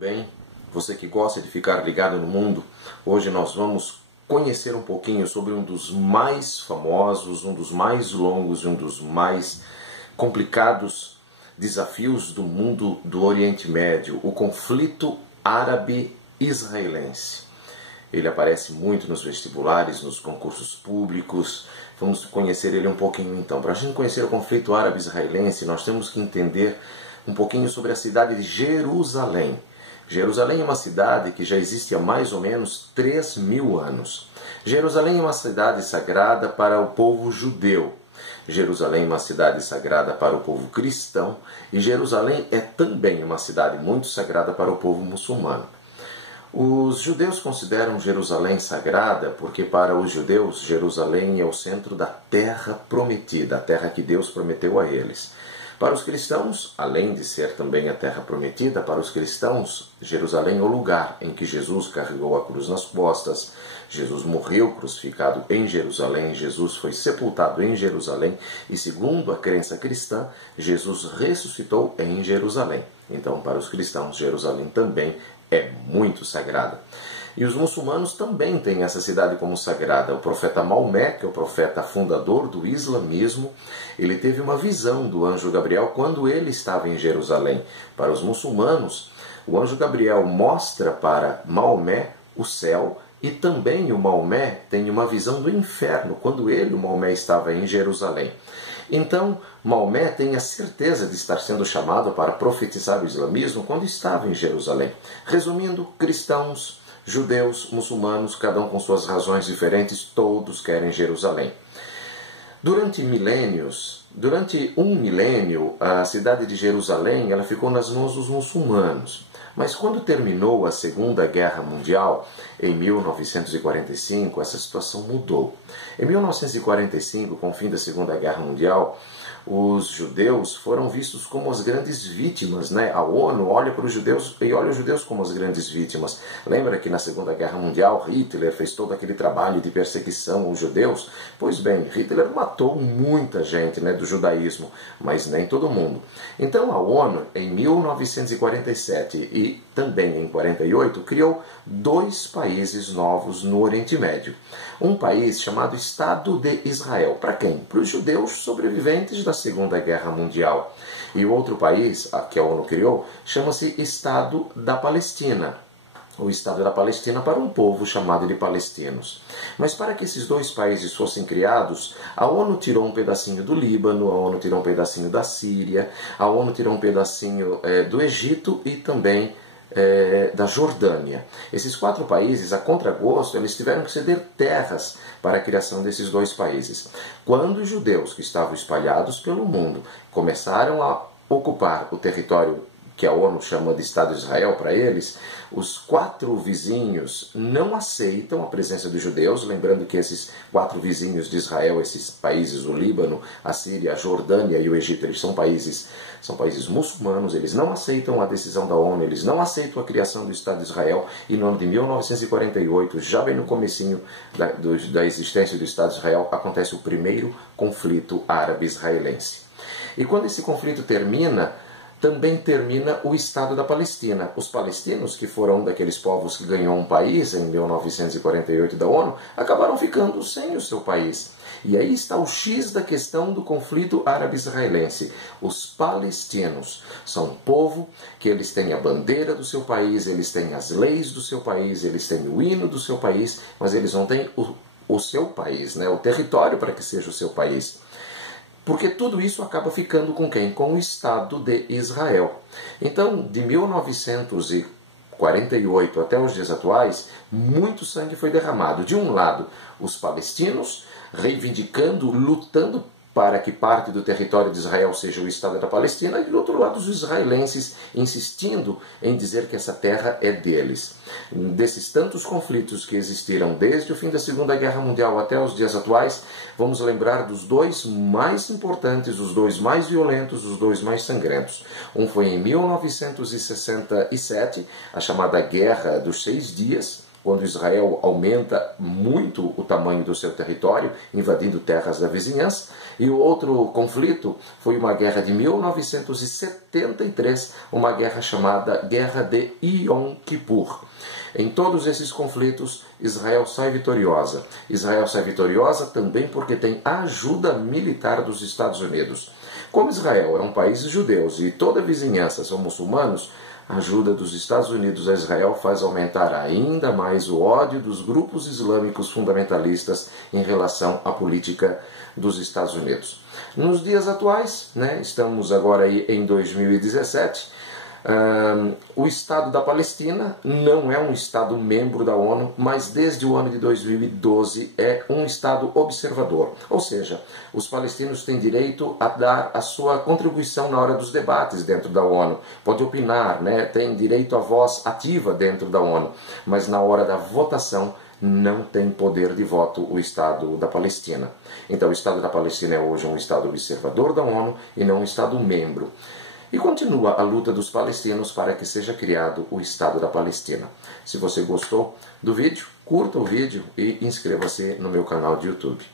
Bem, você que gosta de ficar ligado no mundo, hoje nós vamos conhecer um pouquinho sobre um dos mais famosos, um dos mais longos e um dos mais complicados desafios do mundo do Oriente Médio, o conflito árabe-israelense. Ele aparece muito nos vestibulares, nos concursos públicos. Vamos conhecer ele um pouquinho então. Para a gente conhecer o conflito árabe-israelense, nós temos que entender um pouquinho sobre a cidade de Jerusalém. Jerusalém é uma cidade que já existe há mais ou menos 3.000 anos. Jerusalém é uma cidade sagrada para o povo judeu. Jerusalém é uma cidade sagrada para o povo cristão. E Jerusalém é também uma cidade muito sagrada para o povo muçulmano. Os judeus consideram Jerusalém sagrada porque para os judeus Jerusalém é o centro da terra prometida, a terra que Deus prometeu a eles. Para os cristãos, além de ser também a terra prometida, para os cristãos, Jerusalém é o lugar em que Jesus carregou a cruz nas costas, Jesus morreu crucificado em Jerusalém, Jesus foi sepultado em Jerusalém e, segundo a crença cristã, Jesus ressuscitou em Jerusalém. Então, para os cristãos, Jerusalém também é muito sagrada. E os muçulmanos também têm essa cidade como sagrada. O profeta Maomé, que é o profeta fundador do islamismo, ele teve uma visão do anjo Gabriel quando ele estava em Jerusalém. Para os muçulmanos, o anjo Gabriel mostra para Maomé o céu e também o Maomé tem uma visão do inferno quando ele, o Maomé, estava em Jerusalém. Então, Maomé tem a certeza de estar sendo chamado para profetizar o islamismo quando estava em Jerusalém. Resumindo, cristãos, judeus, muçulmanos, cada um com suas razões diferentes, todos querem Jerusalém. Durante um milênio, a cidade de Jerusalém ela ficou nas mãos dos muçulmanos. Mas quando terminou a Segunda Guerra Mundial, em 1945, essa situação mudou. Em 1945, com o fim da Segunda Guerra Mundial, os judeus foram vistos como as grandes vítimas, né? A ONU olha para os judeus e olha os judeus como as grandes vítimas. Lembra que na Segunda Guerra Mundial Hitler fez todo aquele trabalho de perseguição aos judeus? Pois bem, Hitler matou muita gente, né, do judaísmo, mas nem todo mundo. Então a ONU, em 1947 e também em 1948, criou dois países novos no Oriente Médio. Um país chamado Estado de Israel. Para quem? Para os judeus sobreviventes da Segunda Guerra Mundial. E o outro país, que a ONU criou, chama-se Estado da Palestina. O Estado da Palestina para um povo chamado de palestinos. Mas para que esses dois países fossem criados, a ONU tirou um pedacinho do Líbano, a ONU tirou um pedacinho da Síria, a ONU tirou um pedacinho do Egito e também da Jordânia. Esses quatro países, a contragosto, eles tiveram que ceder terras para a criação desses dois países. Quando os judeus que estavam espalhados pelo mundo começaram a ocupar o território que a ONU chama de Estado de Israel para eles, os quatro vizinhos não aceitam a presença dos judeus, lembrando que esses quatro vizinhos de Israel, esses países, o Líbano, a Síria, a Jordânia e o Egito, eles são países muçulmanos, eles não aceitam a decisão da ONU, eles não aceitam a criação do Estado de Israel, e no ano de 1948, já bem no comecinho da existência do Estado de Israel, acontece o primeiro conflito árabe-israelense. E quando esse conflito termina, também termina o Estado da Palestina. Os palestinos, que foram um daqueles povos que ganhou um país em 1948 da ONU, acabaram ficando sem o seu país. E aí está o X da questão do conflito árabe-israelense. Os palestinos são um povo que eles têm a bandeira do seu país, eles têm as leis do seu país, eles têm o hino do seu país, mas eles não têm o seu país, né? O território para que seja o seu país. Porque tudo isso acaba ficando com quem? Com o Estado de Israel. Então, de 1948 até os dias atuais, muito sangue foi derramado. De um lado, os palestinos reivindicando, lutando para que parte do território de Israel seja o Estado da Palestina, e do outro lado os israelenses insistindo em dizer que essa terra é deles. Desses tantos conflitos que existiram desde o fim da Segunda Guerra Mundial até os dias atuais, vamos lembrar dos dois mais importantes, os dois mais violentos, os dois mais sangrentos. Um foi em 1967, a chamada Guerra dos 6 Dias, quando Israel aumenta muito o tamanho do seu território, invadindo terras da vizinhança. E o outro conflito foi uma guerra de 1973, uma guerra chamada Guerra de Yom Kippur. Em todos esses conflitos, Israel sai vitoriosa. Israel sai vitoriosa também porque tem a ajuda militar dos Estados Unidos. Como Israel é um país de judeus e toda a vizinhança são muçulmanos, a ajuda dos Estados Unidos a Israel faz aumentar ainda mais o ódio dos grupos islâmicos fundamentalistas em relação à política dos Estados Unidos. Nos dias atuais, estamos agora aí em 2017, o Estado da Palestina não é um Estado membro da ONU, mas desde o ano de 2012 é um Estado observador. Ou seja, os palestinos têm direito a dar a sua contribuição na hora dos debates dentro da ONU. Pode opinar, tem direito à voz ativa dentro da ONU, mas na hora da votação não tem poder de voto o Estado da Palestina. Então o Estado da Palestina é hoje um Estado observador da ONU e não um Estado membro. E continua a luta dos palestinos para que seja criado o Estado da Palestina. Se você gostou do vídeo, curta o vídeo e inscreva-se no meu canal de YouTube.